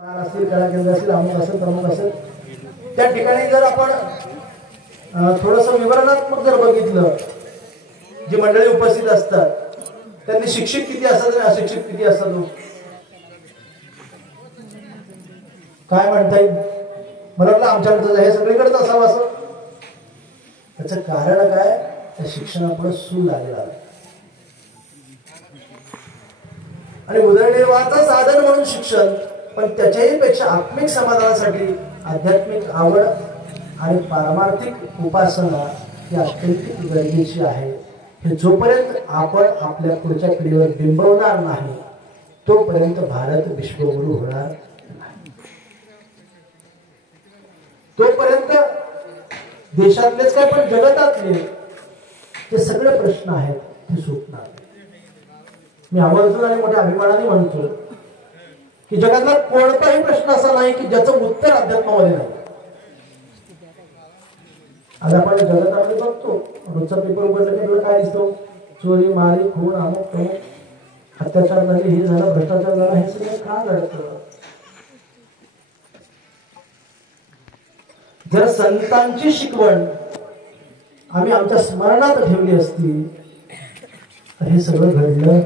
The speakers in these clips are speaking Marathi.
केंद्र असेल, अमुक असेल, प्रमुख असेल, त्या ठिकाणी जर आपण थोडंसं विवरणात्मक जर बघितलं, जी मंडळी उपस्थित असतात त्यांनी शिक्षित किती असतात आणि अशिक्षित किती असतात, काय म्हणता येईल? मला वाटलं आमच्याकडचं हे सगळीकडेच असावं असं. त्याचं कारण काय? त्या शिक्षणापुढे सूल आलेला आणि उदरनिर्वाहाचं साधन म्हणून शिक्षण, पण त्याच्याही पेक्षा आत्मिक समाधानासाठी आध्यात्मिक आवड आणि पारमार्थिक उपासना ही अत्यंत गरजेची आहे. हे जोपर्यंत आपण आपल्या पुढच्या पिढीवर बिंबवणार नाही तोपर्यंत भारत विश्वगुरु होणार नाही. तोपर्यंत देशातलेच काय पण जगतातले जे सगळे प्रश्न आहेत ते सुटणार. मी आवर्जून आणि मोठ्या अभिमानाने म्हणतो की जगातला कोणताही प्रश्न असा नाही की ज्याचं उत्तर अध्यात्मामध्ये नाही. आज आपण जगतामध्ये बघतो, रोजचा पेपर उघडला की आपल्याला काय दिसतो? चोरी, मारी, खून, अमुक तमुक, अत्याचार झाले, हे झालं, भ्रष्टाचार झाला, हे सगळं का घडतं? जर संतांची शिकवण आम्ही आमच्या स्मरणात ठेवली असती तर हे सगळं घडलं.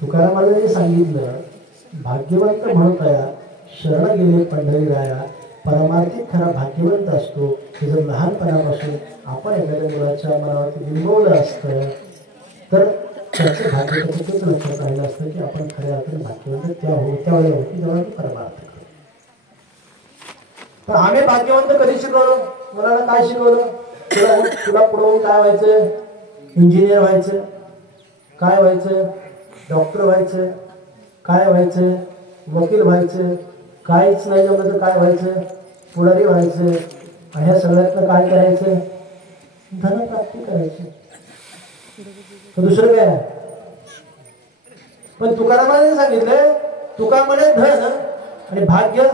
तुकारामाने सांगितलं, भाग्यवंत म्हणता शरण गेले पंढरीराया, परमार्थिक खरा भाग्यवंत असतो. हे जर लहानपणापासून आपण एखाद्या मुलाच्या मनावरती बिंबवलं असतं तर त्याचं भाग्य त्याच लक्षात राहिलं असतं की आपण खऱ्या अर्थाने भाग्यवंत त्यावेळेला होती जेव्हा मी परमार्थ. तर आम्ही भाग्यवंत कधी शिकवलं? मुलाला काय शिकवलं? तुला पुढे काय व्हायचं? इंजिनियर व्हायचं, काय व्हायचं? डॉक्टर व्हायचं, काय व्हायचं? वकील व्हायचं, काहीच नाही जमलं तर काय व्हायचं? पुढारी व्हायचं. ह्या सगळ्यातलं काय करायचं? धनप्राप्ती करायची. दुसरं काय? पण तुकारामाने सांगितलं, तुका म्हणे धन आणि भाग्य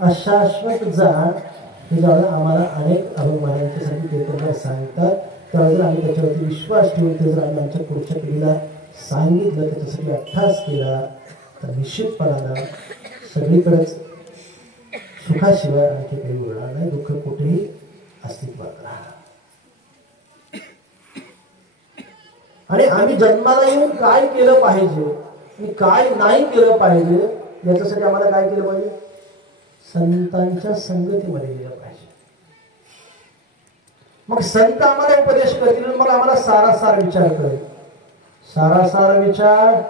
अशाश्वत जाण. हे ज्यावेळेला आम्हाला अनेक अभिमानांच्यासाठी पेपरला सांगतात त्यावेळेला आम्ही त्याच्यावरती विश्वास ठेवून ते जर आम्ही आमच्या पुढच्या पिढीला सांगितलं, त्याच्यासाठी अभ्यास केला तर निश्चितपणानं सगळीकडेच सुखाशिवाय आणखी काही उरणार नाही, दुःख कुठेही अस्तित्वात राहणार. आणि आम्ही जन्माला येऊन काय केलं पाहिजे आणि काय नाही केलं पाहिजे याच्यासाठी आम्हाला काय केलं पाहिजे? संतांच्या संगतीमध्ये गेलं पाहिजे. मग संत आम्हाला उपदेश करतील, मग आम्हाला सारासार विचार करेल. सारासार विचार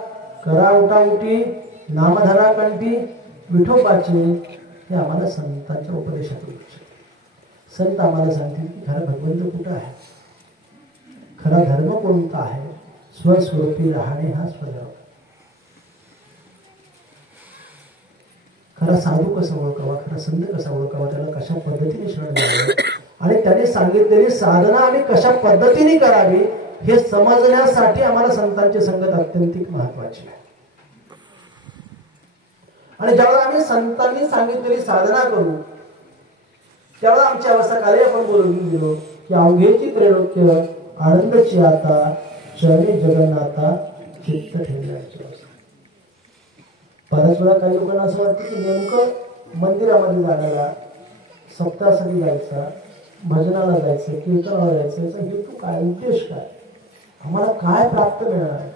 करा उठाउठी, नामधरा कंठी विठोबाचे, हे आम्हाला संतांच्या उपदेशातून. संत आम्हाला सांगतील की खरा भगवंत कुठं आहे, खरा धर्म कोणता आहे, स्वस्वरूपी राहणे हा स्वभाव. खरा साधू कसा ओळखावा, खरा संत कसा ओळखावा, त्याला कशा पद्धतीने शरण द्यावे आणि त्याने सांगितलेली साधना आम्ही कशा पद्धतीने करावी हे समजण्यासाठी आम्हाला संतांची संगत अत्यंतिक महत्वाची आहे. आणि ज्यावेळेला आम्ही संतांनी सांगितलेली साधना करू त्यावेळेला आमची अवस्था काय आपण बोलून गेलो की अवघेची त्रैलोक्य आनंदची आता चरणी जगन्नाथा चित्त ठेवण्याची अवस्था. बऱ्याच वेळा काही लोकांना असं वाटतं की नेमकं मंदिरामध्ये जाण्याला, सप्ताहासाठी जायचा, भजनाला जायचं, कीर्तनाला जायचं, याचा हेतू काय, उद्देश काय, आम्हाला काय प्राप्त मिळणार आहे?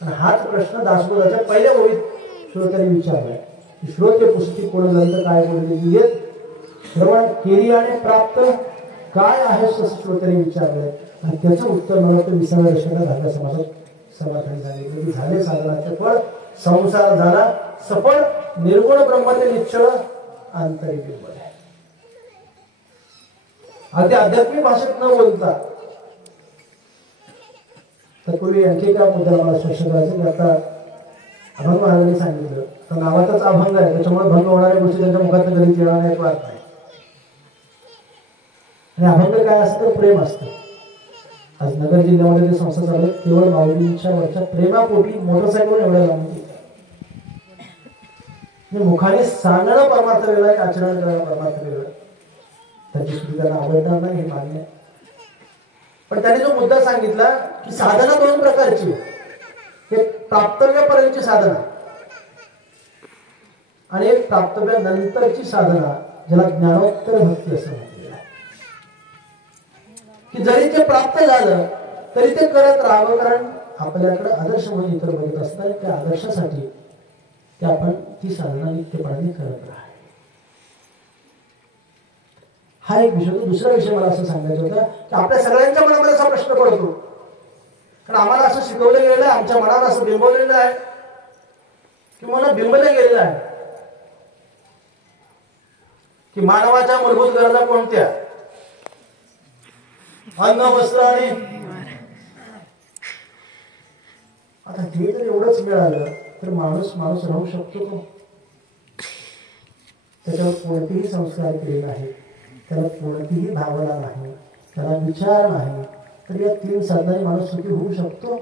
कारण हाच प्रश्न दासबोधाच्या पहिल्या ओळीत श्रोत्यांनी विचारलाय. श्रोते पुस्तकी कोण नंतर काय बोलले, श्रवण केली आणि प्राप्त काय आहे असं श्रोत्यांनी विचारलंय. आणि त्याचं उत्तर मला तो 20व्या दशकात धार्मिक समाजात समाधानी सांगितलं की झाले साधनाचे फळ, संसार झाला सफळ, निर्गुण ब्रह्माचे निश्चळ आंतरिक बिंबळ आहे. अगदी आध्यात्मिक भाषेत न बोलता तत्पूर्वी आणखी एका मुद्द्याला मला स्पष्ट करायचं की आता अभंग महाराजांनी सांगितलं तर नावाचाच अभंग आहे, त्याच्यामुळे भंग होणाऱ्या गोष्टी त्यांच्या मुखात कधीच येणार नाही, वाद नाही. आणि अभंग काय असतं तर प्रेम असतं. आज नगर जिल्ह्यामध्ये जे संस्था चालू आहेत केवळ माऊलींच्या वरच्या प्रेमापोटी मोटरसायकल एवढ्या लावून मुखाने सांगणं परमार्थ वेगळा आहे, आचरण करणं परमार्थ वेगळं. त्याची स्थिती त्यांना आवडणार नाही हे मान्य. पण त्याने जो मुद्दा सांगितला की साधना दोन प्रकारची, एक प्राप्तव्यापर्यंतची साधना आणि एक प्राप्तव्यानंतरची साधना ज्याला ज्ञानोत्तर भक्ती असं म्हटलेलं आहे, की जरी ते प्राप्त झालं तरी ते करत राहावं, कारण आपल्याकडे आदर्श म्हणून इतर बघत असतात, त्या आदर्शासाठी ते आपण ती साधना नित्यपणाने करत राहा. हा एक विषय. दुसरा विषय मला असं सांगायचं होतं की आपल्या सगळ्यांच्या मनामध्ये असा प्रश्न पडतो, कारण आम्हाला असं शिकवलं गेलेलं आहे, आमच्या मनावर असं बिंबवलेलं आहे किंवा बिंबलं गेलेलं आहे की मानवाच्या मूलभूत गरजा कोणत्या? अन्न, वस्त्र आणि आता ते जर एवढंच मिळालं तर माणूस राहू शकतो का? त्याच्यावर कोणतेही संस्कार केले नाही, त्याला कोणतीही भावना नाही, त्याला विचार नाही, तर या 3 साधनांनी माणूस सुखी होऊ शकतो?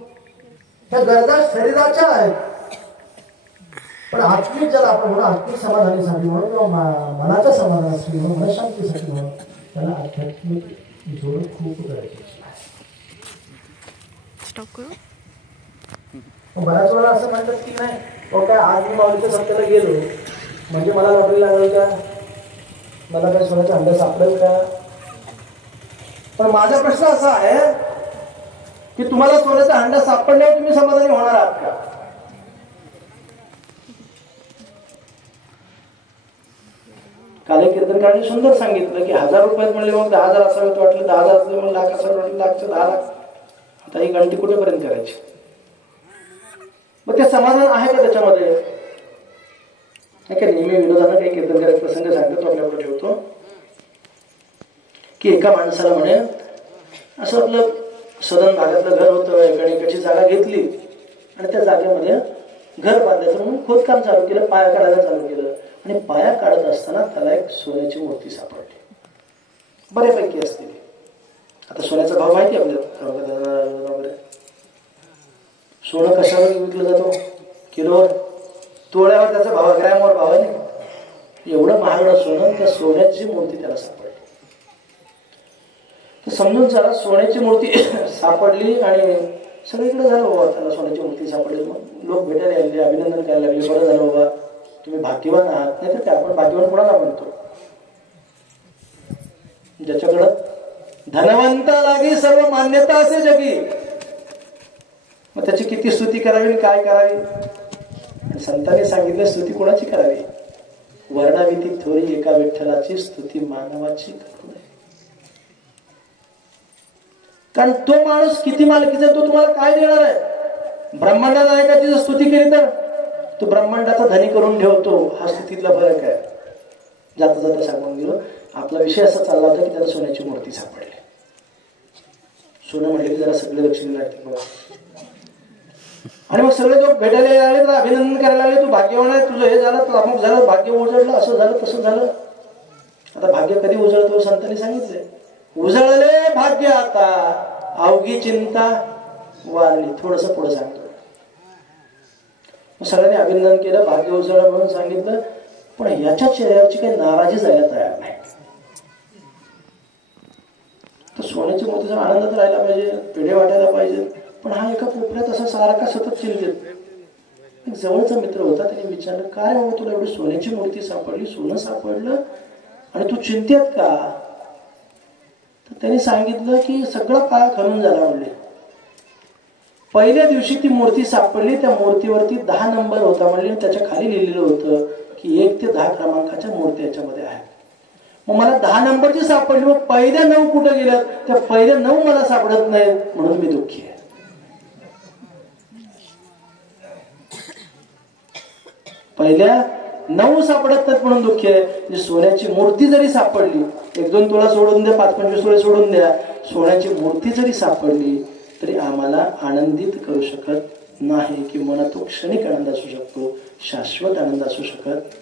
त्या गरजा शरीराच्या आहेत, पण आत्मिक ज्याला आपण म्हणून आत्मिक समाधानासाठी म्हणून किंवा मनाच्या समाधानासाठी म्हणून मनशांतीसाठी म्हणून त्याला आध्यात्मिक जोड खूप गरजेची आहे. बऱ्याच वेळा असं म्हणतात की नाही काय आज मी माऊलीच्या सत्याला गेलो म्हणजे मला लॉटरी लागेल का, मला काही सोन्याचा अंडा सापडेल का? पण माझा प्रश्न असा आहे की तुम्हाला सोन्याचा अंडा सापडल्यावर तुम्ही समाधानी होणार आहात का? काल कीर्तनकारांनी सुंदर सांगितलं की 1000 रुपयात म्हणले मग 10,000 असावेत वाटलं, 10,000 असले मग लाख असावे वाटलं, लाखचं 10 लाख. आता ही गणती कुठेपर्यंत करायची? मग ते समाधान आहे का त्याच्यामध्ये? नेहमी विनोदानं काही कीर्तनकार प्रसंग सांगतो, तो आपल्याकडे ठेवतो की एका माणसाला म्हणे असं आपलं सदन भागातलं घर होतं, एकाची जागा घेतली आणि त्या जागेमध्ये घर बांधायचं म्हणून खोदकाम चालू केलं, पाया काढायला चालू केलं. आणि पाया काढत असताना त्याला एक सोन्याची मूर्ती सापडली, बऱ्यापैकी असते. आता सोन्याचा भाव माहिती आपल्याला, सोनं कशावर विकलं जातो? किलोवर, तोळ्यावर त्याचा भाव, ग्रॅमवर भाव आहे नाही. एवढं महागडं सोनं, त्या सोन्याची मूर्ती त्याला सापडली. तर समजून चला, सोन्याची मूर्ती सापडली आणि सगळीकडे झालं बाबा, त्याला सोन्याची मूर्ती सापडली. मग लोक भेटायला लागले, अभिनंदन करायला लागले, बरं झालं बाबा तुम्ही भाग्यवान आहात. नाही तर ते आपण भाग्यवान कोणाला म्हणतो? ज्याच्याकडं धनवंता लागी सर्व मान्यता असे जगी. मग त्याची किती स्तुती करावी आणि काय करावी? संतांनी सांगितलं स्तुती कोणाची करावी? वर्णावी ती थोरी एका विठ्ठलाची, स्तुती मानवाची करू नये. कारण तो माणूस किती मालकीचा, तो तुम्हाला काय देणार आहे? ब्रह्मांडा नायकाची जर स्तुती केली तर तो ब्रह्मांडाचा धनी करून ठेवतो. हा स्तुतीतला फरक आहे. जाता जाता सांगून गेलो, आपला विषय असा चालला होता की त्याला सोन्याची मूर्ती सापडली. सोनं म्हटलं की जरा सगळे लक्ष्मी लागते बघा. आणि मग सगळे लोक भेटायला आले, तर अभिनंदन करायला लागले, तू भाग्यवान आहे, तुझं हे झालं, तू अमुक झालं, भाग्य उजळलं, असं झालं तसं झालं. आता भाग्य कधी उजळतो? संतांनी सांगितले, उजळले भाग्य आता अवघी चिंता वारली. थोडस पुढे सांगतो. सगळ्यांनी अभिनंदन केलं, भाग्य उजळलं म्हणून सांगितलं, पण याच्या चेहऱ्यावरची काही नाराजी जायला तयार नाही. तर सोन्याची मूर्तीचा आनंदात राहायला पाहिजे, पेढे वाटायला पाहिजे, पण हा एका कोपऱ्यात असा सारखा सतत चिंतेत. एक जवळचा मित्र होता, त्याने विचारलं, काय बाबा तुला एवढी सोन्याची मूर्ती सापडली, सोनं सापडलं आणि तू चिंतेत का? तर त्याने सांगितलं की सगळं काळ खणून झाला म्हणले. पहिल्या दिवशी ती मूर्ती सापडली, त्या मूर्तीवरती 10 नंबर होता म्हणले, त्याच्या खाली लिहिलेलं होतं की 1 ते 10 क्रमांकाच्या मूर्ती याच्यामध्ये आहेत. मग मला 10 नंबरची सापडली, मग पहिल्या 9 कुठे गेल्या? त्या पहिल्या 9 मला सापडत नाहीत म्हणून मी दुःखी आहे. पहिल्या 9 सापडत नाहीत म्हणून दुःखी आहे. म्हणजे सोन्याची मूर्ती जरी सापडली, 1-2 तोळा सोडून द्या, 5-25 तोळे सोडून द्या, सोन्याची मूर्ती जरी सापडली तरी आम्हाला आनंदित करू शकत नाही, की मला तो क्षणिक आनंद असू शकतो, शाश्वत आनंद असू शकत.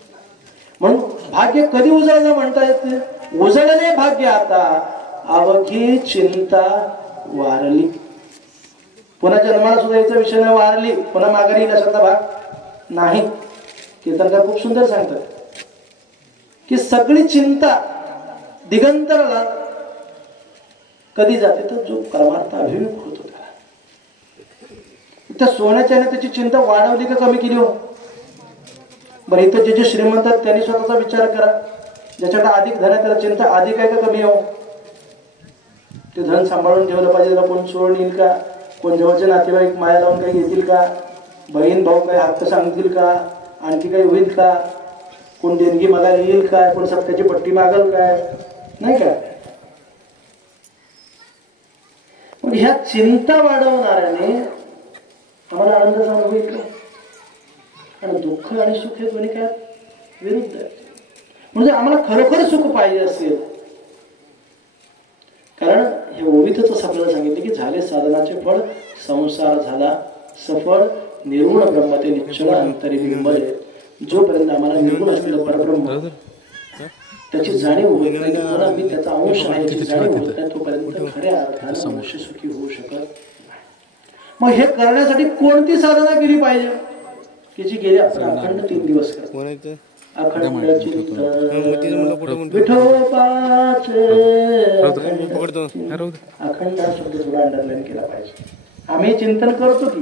म्हणून भाग्य कधी उजळलं म्हणता येते? उजळले भाग्य आता अवघी चिंता वारली. पुन्हा जन्माला सुद्धा याचा विषय नाही, वारली पुन्हा माघारी येईल असा भाग नाही. कीर्तनकार खूप सुंदर सांगतात की सगळी चिंता दिगंतराला कधी जाते? तर जो परमार्थ अभिमुख होतो त्याला. त्या सोन्याच्याने त्याची चिंता वाढवली का कमी केली हो? बरं इथं जे जे श्रीमंत आहेत त्यांनी स्वतःचा विचार करा. ज्याच्याकडे अधिक धन आहे त्याला चिंता अधिक आहे का कमी हो? ते धन सांभाळून ठेवलं पाहिजे. त्याला कोण सोडून येईल का? कोण जवळचे नातेवाईक माया लावून काही येतील का? बहीण भाऊ काही हक्क सांगतील का? आणखी काही होईल का? कोण देणगी मागायला येईल काय? कोण सत्याची पट्टी मागल काय? नाही का? पण ह्या चिंता वाढवणाऱ्याने आम्हाला आनंदाचा अनुभव येतो. आणि दुःख आणि सुख हे दोन्ही काय विरुद्ध आहे. म्हणजे आम्हाला खरोखर सुख पाहिजे असेल, कारण हे ओवीतच आपल्याला सांगितले की झाले साधनाचे फळ संसार झाला सफळ निर्गुण ब्रह्म ते निश्चळ अंतरी बिंबले. जोपर्यंत आम्हाला निर्गुण असलेलं परब्रह्म त्याची जाणीव होत नाही, मला मी त्याचा अंश आहे याची जाणीव होत नाही, तोपर्यंत खऱ्या अर्थाने मनुष्य सुखी होऊ शकत नाही. मग हे करण्यासाठी कोणती साधना केली पाहिजे? की जी गेली आपण अखंड 3 दिवस करतो. अखंड अखंड शब्द थोडा अंडरलाईन केला पाहिजे. आम्ही चिंतन करतो की,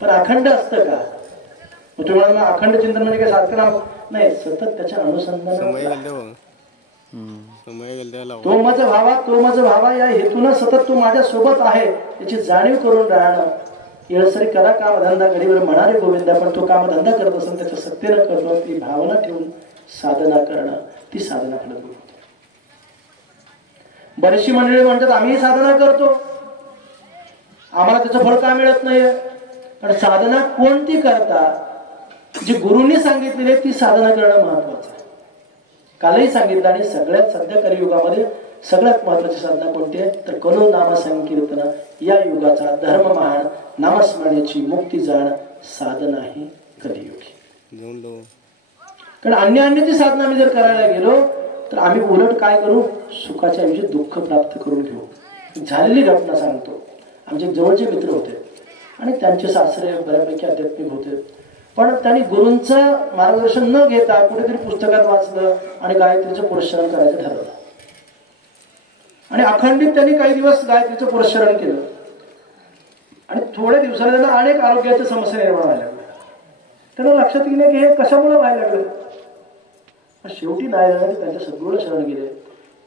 पण अखंड असतं का? तुम्हाला अखंड चिंतन म्हणजे काय सारखं नाम नाही, सतत त्याच्या अनुसंधान तो माझं व्हावा या हेतून सतत तो माझ्या सोबत आहे याची जाणीव करून राहणं. येळसरी करा कामधंदा घडीवर म्हणारे गोविंदा, पण तो कामधंदा करत असेल त्याच्या सत्तेनं करतो, ती भावना ठेवून साधना करणं, ती साधना फलभूत होते. बरीचशी मंडळी म्हणतात आम्ही साधना करतो, आम्हाला त्याचं फळ का मिळत नाही? पण साधना कोणती करता? जी गुरुंनी सांगितलेली ती साधना करणं महत्वाचं आहे. कालही सांगितलं आणि सगळ्यात सध्या कलियुगामध्ये सगळ्यात महत्वाची साधना कोणती आहे तर कलो नाम संकीर्तन. या युगाचा धर्म महान नामस्मरणाची मुक्ती जाण साधना ही कलियुगी. कारण अन्य साधना आम्ही जर करायला गेलो तर आम्ही उलट काय करू? सुखाच्या ऐवजी दुःख प्राप्त करून घेऊ. झालेली घटना सांगतो. आमचे जवळचे मित्र होते आणि त्यांचे सासरे बऱ्यापैकी आध्यात्मिक होते, पण त्यांनी गुरूंचं मार्गदर्शन न घेता कुठेतरी पुस्तकात वाचलं आणि गायत्रीचं पुरस्चरण करायचं ठरवलं. आणि अखंडित त्यांनी काही दिवस गायत्रीचं पुरस्चरण केलं आणि थोड्या दिवसाने त्यांना अनेक आरोग्याच्या समस्या निर्माण व्हायला लागल्या. त्यांना लक्षात येईल की हे कशामुळे व्हायला लागलं. शेवटी नाही झालं, त्यांच्या सद्गुरूला शरण गेले.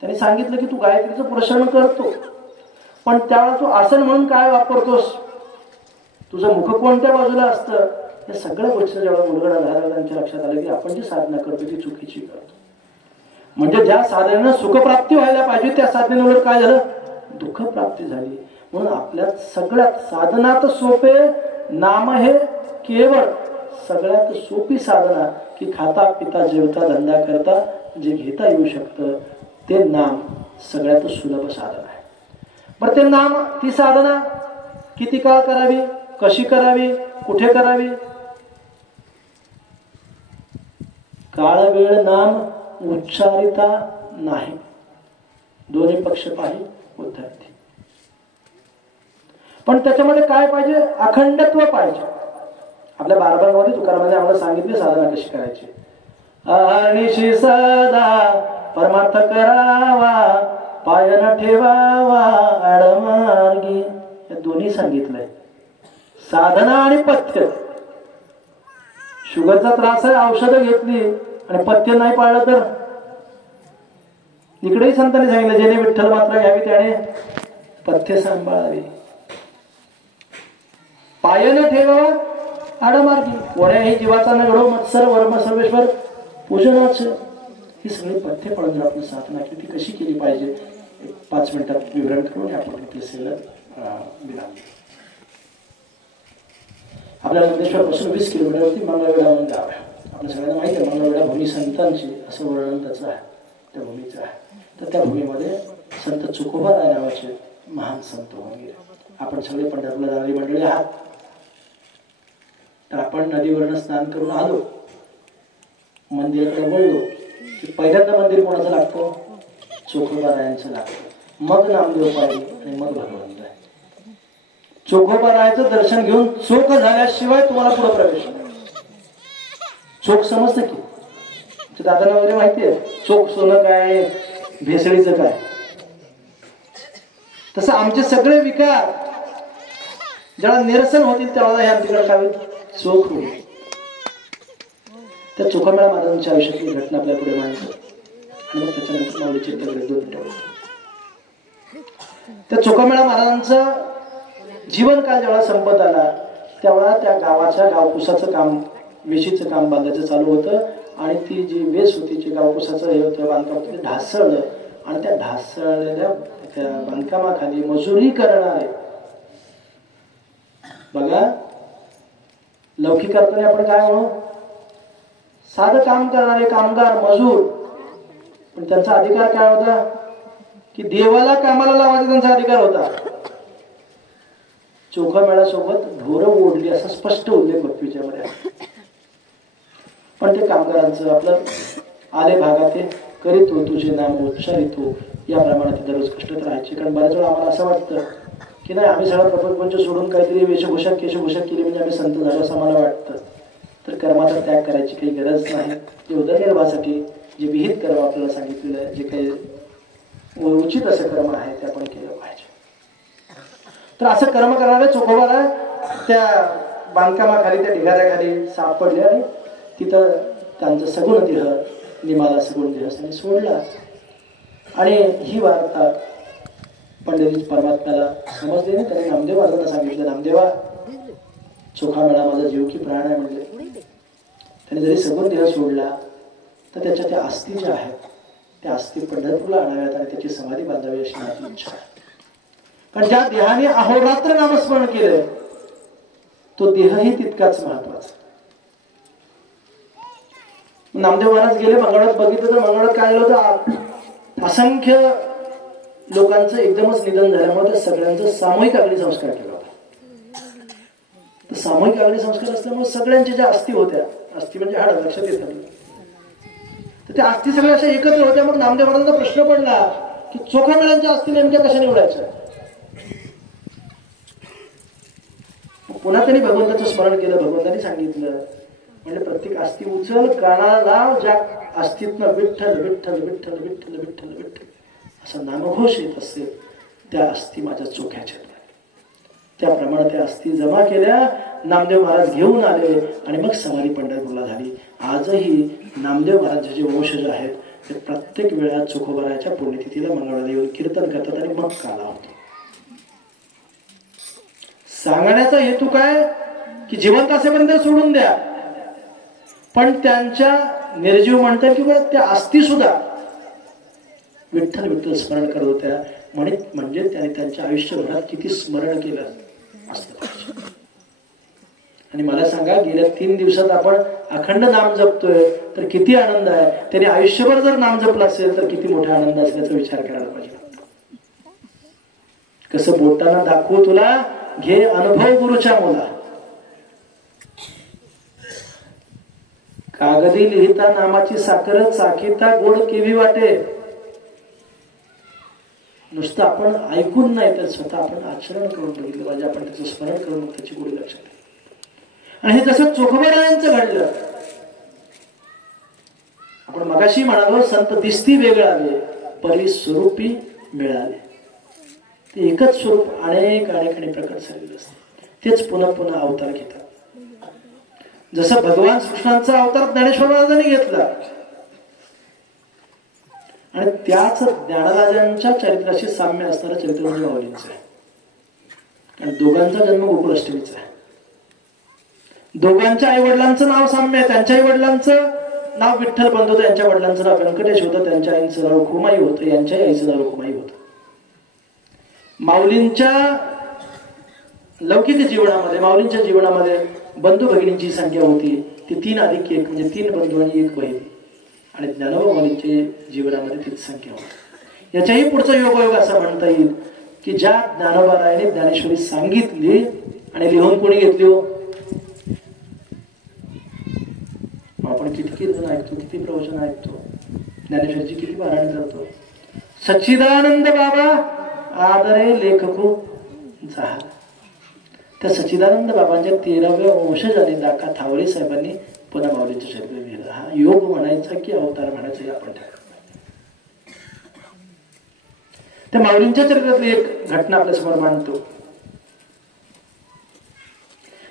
त्यांनी सांगितलं की तू गायत्रीचं पुरस्चरण करतो, पण त्यावेळेला तू आसन म्हणून काय वापरतोस, तुझं मुख कोणत्या बाजूला असतं, या सगळ्या गोष्टी जेव्हा मुलगडा झाला त्यांच्या लक्षात आलं की आपण जी साधना करतो ती चुकीची करतो. म्हणजे ज्या साधनेनं सुखप्राप्ती व्हायला पाहिजे त्या साधनेवर काय झालं? दुःख प्राप्ती झाली. म्हणून आपल्या सगळ्यात साधनात सोपे नाम हे केवळ सगळ्यात सोपी साधना की खाता पिता जेवता धंदा करता जे घेता येऊ शकतं ते नाम सगळ्यात सुलभ साधना आहे. बरं ते नाम ती साधना किती काळ करावी, कशी करावी, कुठे करावी? काळ वेळ नाम उच्चारिता नाही, दोन्ही पक्ष पाही उद्धरते. पण त्याच्यामध्ये काय पाहिजे? अखंडत्व पाहिजे. आपल्या बाराबांमध्ये तुकारामध्ये आम्हाला सांगितले साधना कशी करायची. अनिशी सदा परमार्थ करावा, पाय न ठेवावा आडमार्गी. या दोन्ही सांगितलंय. साधना आणि पथ्य. शुगरचा त्रास आहे, औषधं घेतली आणि पथ्य नाही पाळलं तर इकडेही संतांनी सांगितलं ज्याने विठ्ठल मात्रा घ्यावी त्याने पथ्य सांभाळावे. पाय न ठेवावा आडमार्गी. कोण्याही जीवाचा न घडो मत्सर वर्म सर्वेश्वर पूजनाच. ही सगळी पथ्य पाळून जर आपण साधना केली ती कशी केली पाहिजे 5 मिनिटात विवरण करून आपण तिथे विराम. आपल्या नंदेश्वर पासून 20 किलोमीटरवरती मंगळवेढा म्हणून गाव आहे. आपल्या सगळ्यांना माहिती आहे मंगळवेढा भूमी संतांची असं वर्णन त्याचं आहे, त्या भूमीचं आहे. तर त्या भूमीमध्ये संत चुकोबाराय नावाचे महान संत होऊन गेले. आपण सगळे पंढरपूरला जाणारी मंडळी आहात. तर आपण नदीवरनं स्नान करून आलो, मंदिराकडे वळलो की पहिल्यांदा मंदिर कोणाचं लागतं? चोखोबारायांचं लागतं. मग नामदेव पाहिजे आणि मग भगवंत आहे. चोखोबारायाचं दर्शन घेऊन चोख झाल्याशिवाय तुम्हाला पुढे प्रवेश नाही. चोख समजतं की दादाला वगैरे माहिती आहे चोख सोनं काय भेसळीचं काय. तसं आमचे सगळे विकार जेव्हा निरसन होतील तेव्हा हे आमच्याकडे काय चोख होईल. त्या चोखामेळा महाराजांच्या आयुष्यातली घटना आपल्या पुढे मांडतो आणि मग त्याच्यानंतर माऊली चिंतन 2 मिनिटं. त्या चोखामेळा महाराजांचा जीवनकाळ जेव्हा संपत आला तेव्हा त्या गावाच्या गावकुसाचं काम, वेशीचं काम बांधायचं चालू होतं आणि ती जी वेस होती, जी गावकुसाचं हे होतं बांधकाम होतं, ते ढासळलं आणि त्या ढासळलेल्या त्या बांधकामाखाली मजुरी करणारे, बघा लौकिक अर्थाने आपण काय म्हणू, साधं काम करणारे कामगार, मजूर, पण त्यांचा अधिकार काय होता की देवाला कामाला लावायचा त्यांचा अधिकार होता. चोखामेळ्यासोबत ढोरं ओढली असा स्पष्ट उल्लेख भक्तीच्यामध्ये. पण ते कामगारांचं आपलं आले भागात ते करीतो तुझे नाम उच्चारितो याप्रमाणे ते दररोज कष्टात राहायचे. कारण बऱ्याच वेळा आम्हाला असं वाटतं की नाही आम्ही सगळं प्रपंच सोडून काहीतरी वेशभूषा केशभूषा केली म्हणजे आम्ही संत झालो असं आम्हाला वाटतं. तर कर्माचा त्याग करायची काही गरज नाही. जे उदरनिर्वाहासाठी जे विहित कर्म आपल्याला सांगितलेलं जे काही उचित असं कर्म आहे ते आपण केलं पाहिजे. तर असं कर्म करणारे चोखोबाला त्या बांधकामाखाली त्या ढिगाऱ्याखाली सापडले आणि तिथं त्यांचं सगुण देह निमाला सगुण देह त्यांनी सोडला. आणि ही वार्ता पंडित परमात्म्याला समजली नाही. त्याने नामदेव महाराजांना सांगितलं, नामदेवा चोखामेळा माझा जीव की प्राण आहे म्हणजे. त्याने जरी सगुण देह सोडला तर त्याच्या त्या अस्थी ज्या आहेत त्या अस्थी पंढरपूरला आणाव्यात आणि त्याची समाधी बांधावी अशी माझी इच्छा आहे. कारण ज्या देहाने अहोरात्र नामस्मरण केलंय तो देहही तितकाच महत्वाचा. नामदेव महाराज गेले मंगळात, बघितलं तर मंगळात काय झालं होतं, असंख्य लोकांचं एकदमच निधन झाल्यामुळे त्या सगळ्यांचं सामूहिक अग्निसंस्कार केला होता. तर सामूहिक अग्निसंस्कार असल्यामुळे सगळ्यांच्या ज्या अस्थी होत्या, अस्थी म्हणजे हाड लक्षात येतात, तर त्या अस्थी सगळ्या अशा एकत्र होत्या. मग नामदेव महाराजांचा प्रश्न पडला की चोखामेळ्यांच्या अस्थी नेमक्या कशा निवडायच्या. पुन्हा त्यांनी भगवंताचं स्मरण केलं. भगवंतांनी सांगितलं म्हणजे प्रत्येक अस्थी उचल कानाला लाव, ज्या अस्थितनं विठ्ठल विठ्ठल विठ्ठल विठ्ठल विठ्ठल विठ्ठल असा नामघोष येत असेल त्या अस्थी माझ्या चोख्याच्या. त्याप्रमाणे त्या अस्थी जमा केल्या, नामदेव महाराज घेऊन आले आणि मग समाधी पंढरपूरला झाली. आजही नामदेव महाराजांचे जे वंशज आहेत ते प्रत्येक वेळा चोखोबाराच्या पुण्यतिथीला मंगळवारी येऊन कीर्तन करतात आणि मग काला होतो. सांगण्याचा हेतू काय की जिवंत असेपर्यंत सोडून द्या, पण त्यांच्या निर्जीव म्हणतात किंवा त्या अस्थी सुद्धा विठ्ठल विठ्ठल स्मरण करत होत्या. म्हणजे त्याने त्यांच्या आयुष्यभरात किती स्मरण केलं असतं पाहिजे. आणि मला सांगा गेल्या 3 दिवसात आपण अखंड नाम जपतोय तर किती आनंद आहे. त्याने आयुष्यभर जर नाम जपलं असेल तर किती मोठा आनंद असण्याचा विचार करायला पाहिजे. कसं बोटांना दाखवू तुला, घे अनुभव गुरुच्या मुला. कागदी लिहिता नामाची साखर, चाकीता गोड केवी वाटे. नुसतं आपण ऐकून नाही तर स्वतः आपण आचरण करून बघितलं पाहिजे. आपण त्याचं स्मरण करून त्याची गोडी लक्षात. आणि हे जसं चोखोबारायांचं घडलं. आपण मगाशी म्हणालो संत दिसती वेगळावे परी स्वरूपी मिळाले. ते एकच स्वरूप अनेक प्रकट झालेलं असतं. तेच पुन्हा पुन्हा अवतार घेतात. जसं भगवान कृष्णांचा अवतार ज्ञानेश्वर महाराजांनी घेतला आणि त्याच ज्ञानराजांच्या चरित्राशी साम्य असणारं चरित्र म्हणजे माऊलींचं आहे. कारण दोघांचा जन्म गोकुळाष्टमीचा आहे. दोघांच्या आई वडिलांचं नाव साम्य आहे. त्यांच्या आई वडिलांचं नाव विठ्ठल पंत होतं, यांच्या वडिलांचं नाव व्यंकटेश होतं, त्यांच्या आईचं नाव रुक्माई होतं, यांच्या आईचं नाव रुक्माई होतं. माऊलींच्या लौकिक जीवनामध्ये, माऊलींच्या जीवनामध्ये बंधू भगिनींची संख्या होती ती 3 अधिक 1 म्हणजे 3 बंधू आणि 1 बहीण. आणि ज्ञानोबा माऊलींच्या जीवनामध्ये तीच संख्या होती. याच्याही पुढचा योगायोग असा म्हणता येईल की ज्या ज्ञानोबारायाने ज्ञानेश्वरी सांगितली आणि लिहून कोणी घेतली हो. आपण किती कीर्तन ऐकतो, किती प्रवचन ऐकतो, ज्ञानेश्वरीची किती पारायण करतो. सच्चिदानंद बाबा आदरे लेखकू झाला. त्या सच्चिदानंद बाबांच्या 13व्या वंशजाने दाका थावरे साहेबांनी पुन्हा माऊलीचं चरित्र लिहिलं. हा योग म्हणायचा की अवतार म्हणायचा आपण त्या माऊलींच्या चरित्रातली एक घटना आपल्या समोर मांडतो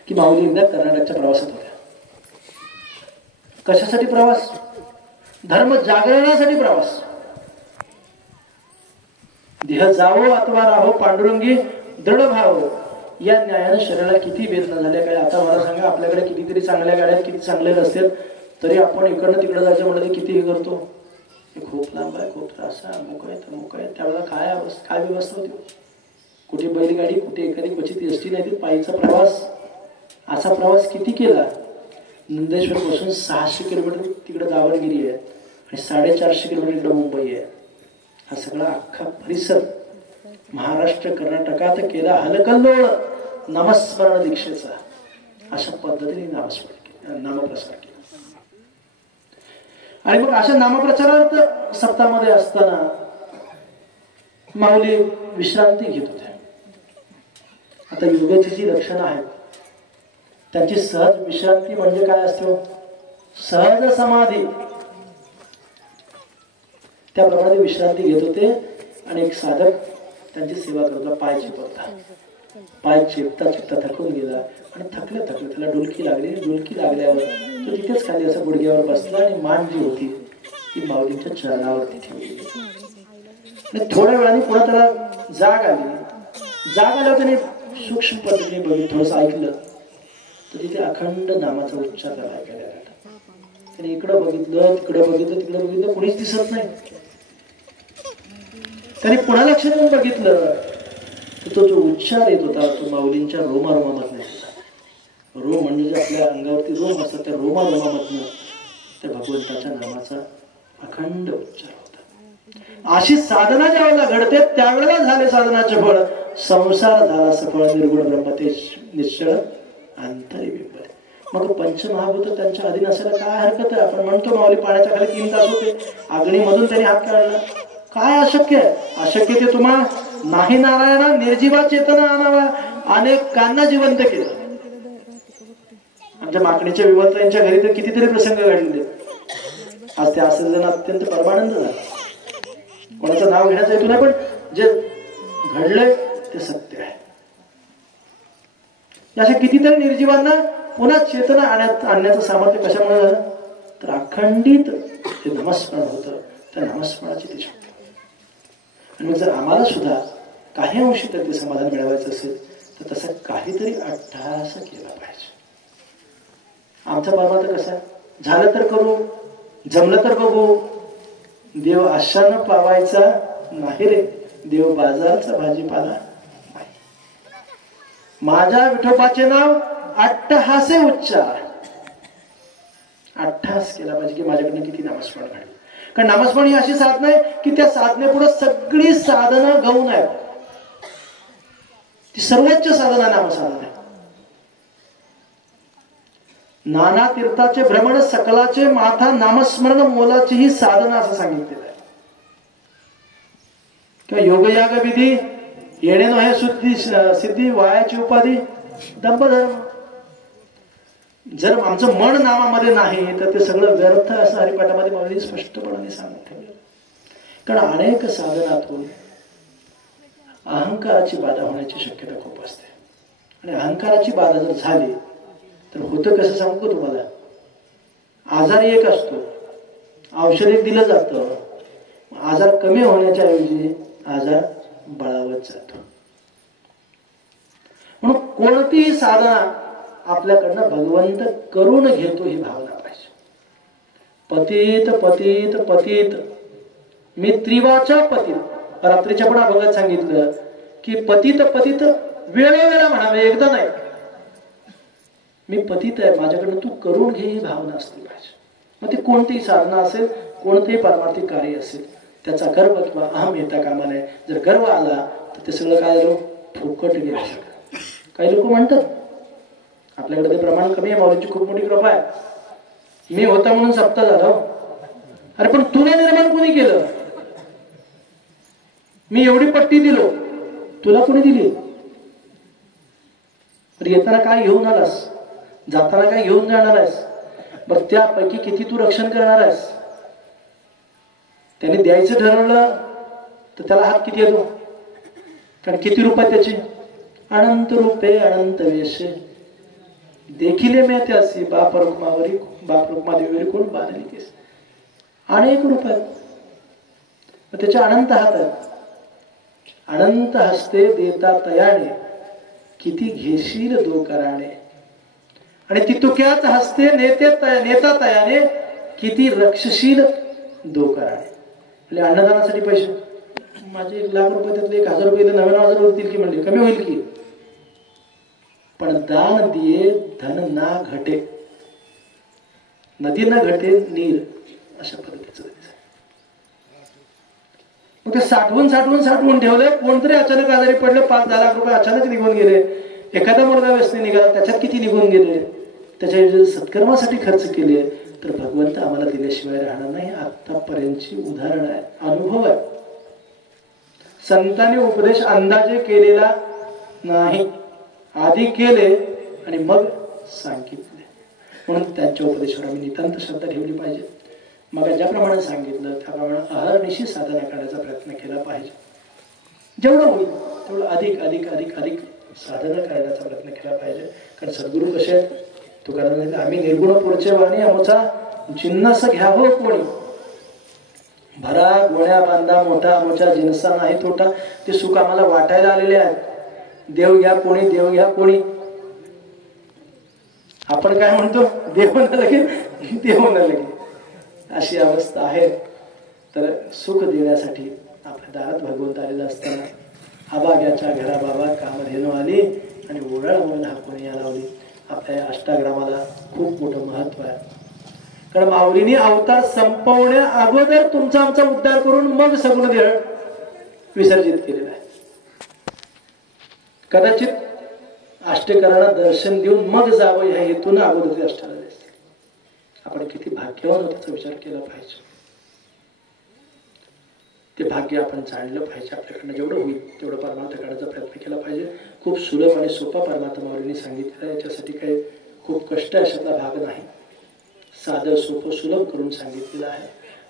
की माऊली एकदा कर्नाटकच्या प्रवासात होत्या. कशासाठी प्रवास? धर्म जागरणासाठी प्रवास. देह जावो अथवा राहो पांडुरंगी दृढ भाव या न्यायानं शरीराला किती वेदना झाल्या काय. आता मला सांगा, आपल्याकडे कितीतरी चांगल्या गाड्या, किती चांगले रस्ते, तरी आपण इकडनं तिकडं जायचं म्हणलं तर किती हे करतो. खूप लांब आहे, खूप त्रास आहे, अमुक आहे तमुक आहे. त्यावेळेला काय व्यवस्था होती? कुठे बैलगाडी, कुठे एखादी क्वचित एसटी नाही, ती पायीचा प्रवास. असा प्रवास किती केला. नंदेश्वर पासून 600 किलोमीटर तिकडे दावणगिरी आहे आणि 450 किलोमीटर इकडे मुंबई आहे. हा सगळा अख्खा परिसर महाराष्ट्र कर्नाटकात केला हलकल्लोळ नामस्मरण दीक्षेचा. अशा पद्धतीने नामप्रसार केला. आणि मग अशा नामप्रचारात सप्ताहामध्ये असताना माऊली विश्रांती घेत होते. आता योगाची जी लक्षणं आहेत त्यांची सहज विश्रांती म्हणजे काय असतो? सहज समाधी. त्याप्रमाणे विश्रांती घेत होते आणि एक साधक त्यांची सेवा करत होता. पाय चिपवता, पाय चिपता चिपता थकून गेला आणि थकले त्याला डुलकी लागली. डुलकी लागल्यावर तो तिथेच खाली असं गुडघ्यावर बसला आणि मान जी होती ती माऊलींच्या चरणावरती ठेवली. आणि थोड्या वेळाने पुन्हा त्याला जाग आल्यावर त्याने सूक्ष्म पद्धतीने बघितलं, थोडंसं ऐकलं तर तिथे अखंड नामाचा उच्चार त्याला ऐकायला लागला. त्याने इकडं बघितलं, तिकडं बघितलं, कुणीच दिसत नाही. त्याने पुन्हा लक्ष देऊन बघितलं तर तो जो उच्चार येत होता तो माऊलींच्या रोमारोमामधनं येत होता. रोम म्हणजे आपल्या अंगावरती रोम असतात, त्या रोमारोमामधनं त्या भगवंताच्या नामाचा अखंड उच्चार होता. अशी साधना ज्यावेळेला घडते त्यावेळेला झाले साधनाचे फळ. संसार झाला सफळ, निर्गुण ब्रह्म ते निश्चळ अंतरिबिंब. मग पंचमहाभूत त्यांच्या अधीन असायला काय हरकत आहे? आपण म्हणतो माऊली पाण्याच्या खाली 3 तास होते, अग्नीमधून त्यांनी हात काढला. काय अशक्य आहे? अशक्य ते तुम्हा नाही. नारायणा निर्जीवा चेतना आणावा, अनेकांना जिवंत केलं. आमच्या माकडीच्या विवंतांच्या घरी तर कितीतरी प्रसंग घडलेले. आज ते असं जण अत्यंत परमानंद झाला. कोणाचं नाव घेण्याचं हेतू नाही, पण जे घडलंय ते सत्य आहे. अशा कितीतरी निर्जीवांना पुन्हा चेतना आणण्याचं सामर्थ्य कशामुळे झालं? तर अखंडित ते नामस्मरण होतं. त्या नामस्मरणाची ती शक्ती. आणि जर आम्हाला सुद्धा काही अंशी तर ते समाधान मिळवायचं असेल तर तसं काहीतरी अट्टहास केला पाहिजे. आमचा परमार्थ कसा? झालं तर करू, जमलं तर बघू. देव आशानं पावायचा नाही रे, देव बाजारचा भाजीपाला नाही. माझ्या विठोबाचे नाव अट्टहासे उच्चार. अट्टहास केला पाहिजे की माझ्याकडनं किती नामस्मरण घडलं. कारण नामस्मरण ही अशी साधना आहे की त्या साधनेपुढे सगळी साधनं गौण आहेत. ती सर्वोच्च साधना नामसाधना आहे. नाना तीर्थाचे भ्रमण सकलाचे माथा नामस्मरण मोलाची ही साधना असं सांगितलेलं आहे. किंवा योगयाग विधी येणे नव्हे शुद्धी सिद्धी वायाची उपाधी दंभधर्म. जर आमचं मन नामामध्ये नाही तर ते सगळं व्यर्थ असं हरिपाठामध्ये मला स्पष्टपणे सांगून ठेवलं. कारण अनेक साधनातून अहंकाराची बाधा होण्याची शक्यता खूप असते. आणि अहंकाराची बाधा जर झाली तर होतं कसं सांगू तुम्हाला? आजार एक असतो, औषध एक दिलं जातं, आजार कमी होण्याच्या ऐवजी आजार बळावत जातो. म्हणून कोणतीही साधना आपल्याकडनं भगवंत करून घेतो ही भावना पाहिजे. पतित पतित पतित मी त्रिवाचा पतित. रात्रीच्या पण अभंगात सांगितलं की पतित पतित वेळोवेळा म्हणावे, एकदा नाही. मी पतित आहे, माझ्याकडनं तू करून घे ही भावना असली पाहिजे. मग ती कोणतीही साधना असेल, कोणतेही पारमार्थिक कार्य असेल, त्याचा गर्व किंवा अहम येता कामा नये. जर गर्व आला तर ते सगळं काय झालं? फुकट गेलं सगळं. काही लोक म्हणतात आपल्याकडे ते प्रमाण कमी आहे, माऊलीची खूप मोठी कृपा आहे, मी होता म्हणून सप्ताह झाला. अरे पण तुला निर्माण कोणी केलं? मी एवढी पट्टी दिलो, तुला कोणी दिली? येताना काय घेऊन आलास, जाताना काय घेऊन जाणार आहेस? बरं त्यापैकी किती तू रक्षण करणार आहेस? त्याने द्यायचं ठरवलं तर त्याला हात किती येतो? कारण किती रुपये त्याचे? अनंत रुपये अनंत वेश. देखिले मी त्यासी बाप रुक्मा देवीवरी कोण बांधली केस. अनेक रूप आहेत, त्याचे अनंत हात आहेत. अनंत हस्ते देता तयाने, किती घेशील दो कराणे. आणि तितुक्याच हस्ते नेता तयाने, किती रक्षशील दो कराणे. म्हणजे अन्नदानासाठी पैसे माझे 1,00,000 रुपये, त्यातले 1,000 रुपये 99,000 होतील की, म्हणजे कमी होईल की. पण दान दिये धन ना घटे, नदी न घटे नीर, अशा पद्धतीचं. मग ते साठवून ठेवलंय. कोणतरी अचानक आजारी पडलं, 5-10 लाख रुपये अचानक निघून गेले. एखादा मुलगा व्यसनी निघाला, त्याच्यात किती निघून गेले. त्याच्या सत्कर्मासाठी खर्च केले, तर भगवंत आम्हाला दिल्याशिवाय राहणार नाही. आतापर्यंतची उदाहरण आहे, अनुभव आहे. संतांनी उपदेश अंदाजे केलेला नाही, आधी केले आणि मग सांगितले. म्हणून त्यांच्या उपदेशावर आम्ही नितांत श्रद्धा ठेवली पाहिजे. मग ज्याप्रमाणे सांगितलं त्याप्रमाणे अहर्निशी साधना करण्याचा प्रयत्न केला पाहिजे. जेवढं होईल तेवढं अधिक अधिक अधिक अधिक साधना करण्याचा प्रयत्न केला पाहिजे. कारण सद्गुरू कसे आहेत, तुकाराम म्हणले, आम्ही निर्गुण पुढचे वाणी आमचा जिन्नस घ्यावं कोणी. भरा गोण्या बांधा मोठा आमच्या जिन्नसा नाही तोटा. ते सुख आम्हाला वाटायला आलेले आहेत. देव घ्या कोणी, देव घ्या कोणी. आपण काय म्हणतो, देव न लगे, देव न लगे, अशी अवस्था आहे. तर सुख देण्यासाठी आपल्या दारात भगवंत आलेला असताना आबाग्याच्या घरा बाबा कामधेनू आली आणि ओरळ म्हणून हाकून या लावली. आपल्या अष्टाग्रामाला खूप मोठं महत्व आहे. कारण माऊलीने अवतार संपवण्या अगोदर तुमचा आमचा उद्धार करून मग सगुण देह विसर्जित केलेला आहे. कदाचित अष्टकरांना दर्शन देऊन मग जावं ह्या हेतून अगोदर ते अष्टाला दिसते. आपण किती भाग्यवान होतो त्याचा विचार केला पाहिजे. ते भाग्य आपण जाणलं पाहिजे. आपल्याकडनं जेवढं होईल तेवढं परमार्थ काढायचा प्रयत्न केला पाहिजे. खूप सुलभ आणि सोपा परमार्थ माऊलींनी सांगितलेला. याच्यासाठी काही खूप कष्ट अशातला भाग नाही. साधं सोपं सुलभ करून सांगितलेलं आहे.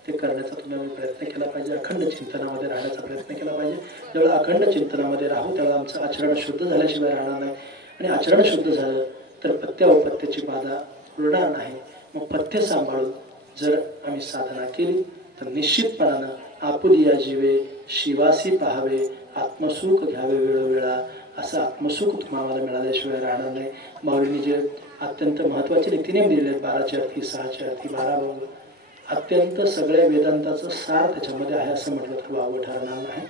ते करण्याचा तुम्ही प्रयत्न केला पाहिजे. अखंड चिंतनामध्ये राहण्याचा प्रयत्न केला पाहिजे. जेव्हा अखंड चिंतनामध्ये राहू तेव्हा आमचं आचरण शुद्ध झाल्याशिवाय राहणार नाही. आणि आचरण शुद्ध झालं तर पथ्य उपथ्याची बाधा उरणार नाही. मग पथ्य सांभाळून जर आम्ही साधना केली तर निश्चितपणानं आपुलिया जीवे शिवासी पाहावे, आत्मसुख घ्यावे वेळोवेळा, असं आत्मसुख तुम्हाला मिळाल्याशिवाय राहणार नाही. माऊलींनी जे अत्यंत महत्वाचे नीतिनियम दिलेले आहेत, 12चे अर्थी, 6चे अर्थी, 12 भंग, अत्यंत सगळ्या वेदांताचं सार त्याच्यामध्ये आहे असं म्हटलं तर वावं ठरणार नाही.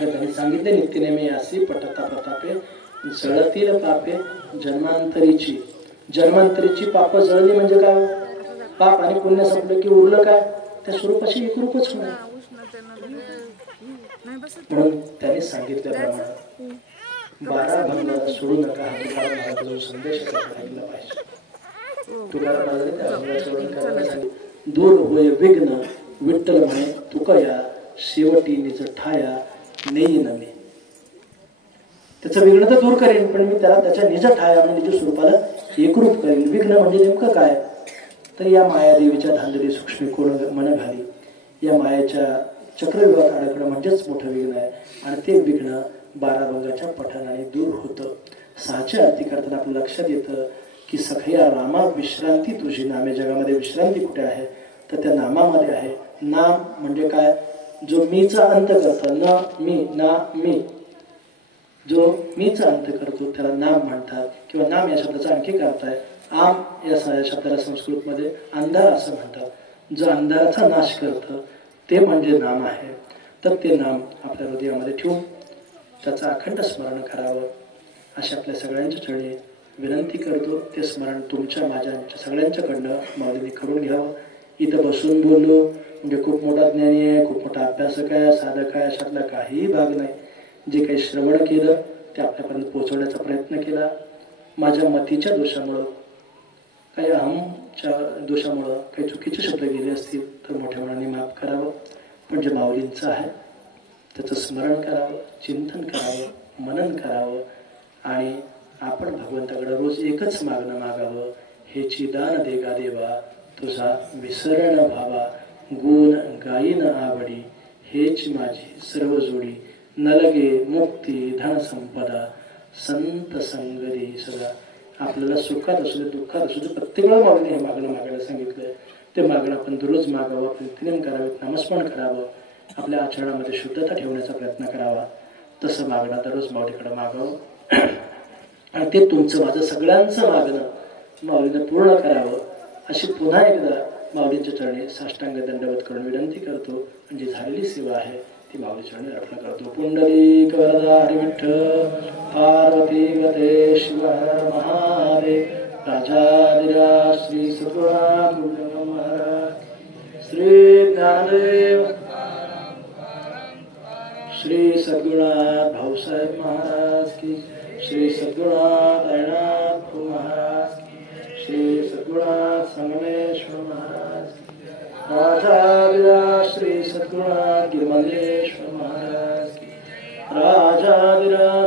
त्यांनी सांगितले नित्यनेमी असी पटता प्रतापे जळतील पापे जन्मांतरीची पाप जळली म्हणजे काय, पाप आणि पुण्य संपलं की उरलं काय, त्या स्वरूपाशी एकरूपच होणार. म्हणून त्यांनी सांगितल्याप्रमाणे 12 भंग सोडू नका हा तुकाराम महाराजांचा संदेश ऐकला पाहिजे. तुकाराम महाराजांनी दूर होय विघ्न विठ्ठल म्हणे तुकया शेवटी निज ठाया नेई नमे. त्याचं विघ्न तर दूर करेन पण मी त्याला त्याच्या निज ठाया म्हणजे निज स्वरूपाला एकरूप करेन. विघ्न म्हणजे नेमकं काय तर या मायादेवीच्या धांदली सूक्ष्म कोण मन घाली, या मायाच्या चक्रव्यूहात अडकणं म्हणजेच मोठं विघ्न आहे. आणि ते विघ्न 12 भंगाच्या पठणाने दूर होतं. 6च्या आरती करताना आपलं लक्षात येतं की सखया रामा विश्रांती तुझी नामे. जगामध्ये विश्रांती कुठे आहे तर त्या नामामध्ये आहे. नाम म्हणजे काय, जो मीचा अंत करतो, न मी ना मी, जो मीचा अंत करतो त्याला नाम म्हणतात. किंवा नाम या शब्दाचा आणखी अर्थ आहे आम या शब्दाला संस्कृतमध्ये अंधार असं म्हणतात. जो अंधाराचा नाश करतं ते म्हणजे नाम आहे. तर ते नाम आपल्या हृदयामध्ये ठेवून त्याचं अखंड स्मरण करावं अशी आपल्या सगळ्यांच्या चरणी विनंती करतो. ते स्मरण तुमच्या माझ्या सगळ्यांच्याकडनं माऊलींनी करून घ्यावं. इथं बसून बोललो म्हणजे खूप मोठा ज्ञानी आहे, खूप मोठा अभ्यासक आहे, साधक आहे, अशातला काहीही भाग नाही. जे काही श्रवण केलं ते आपल्यापर्यंत पोहोचवण्याचा प्रयत्न केला. माझ्या मतीच्या दोषामुळं, काही अहमच्या दोषामुळं काही चुकीचे शब्द गेले असतील तर मोठ्या मनाने माफ करावं. पण जे माऊलींचं आहे त्याचं स्मरण करावं, चिंतन करावं, मनन करावं आणि आपण भगवंताकडे रोज एकच मागणं मागावं, हेची दान देगा देवा तुझा विसरण भावा, गुण गायीन आवडी हेच माझी सर्व जोडी, न लगे मुक्ती धन संपदा संत संगरी सदा. आपल्याला सुखात असू दे दुःखात असू दे प्रत्येक वेळा माऊलीने हे मागायला सांगितलंय. ते मागणं आपण दररोज मागावं, प्रतिदिन करावेत, नामस्मरण करावं, आपल्या आचरणामध्ये शुद्धता ठेवण्याचा प्रयत्न करावा. तसं मागणं दररोज माऊलीकडे मागावं आणि ते तुमचं माझं सगळ्यांचं मागणं माऊलीनं पूर्ण करावं अशी पुन्हा एकदा माऊलींच्या चरणी साष्टांग दंडवत करून विनंती करतो. म्हणजे झालेली सेवा आहे ती माऊली चरणी अर्पण करतो. पुंडलिक वरदा हरी विठ्ठल, पार्वती गते शिव हर महादेव, राजाधिराज श्री सद्गुरुनाथ महाराज, श्री ज्ञानदेव श्री सद्गुरुनाथ भाऊसाहेब महाराज की, श्री सद्गुरुनाथ अयनाथ महाराज की, श्री सद्गुरुनाथ संगमेश्वर महाराज, राजाधिराज श्री सद्गुरुनाथ गिरमल्लेश्वर महाराज की, राजाधिराज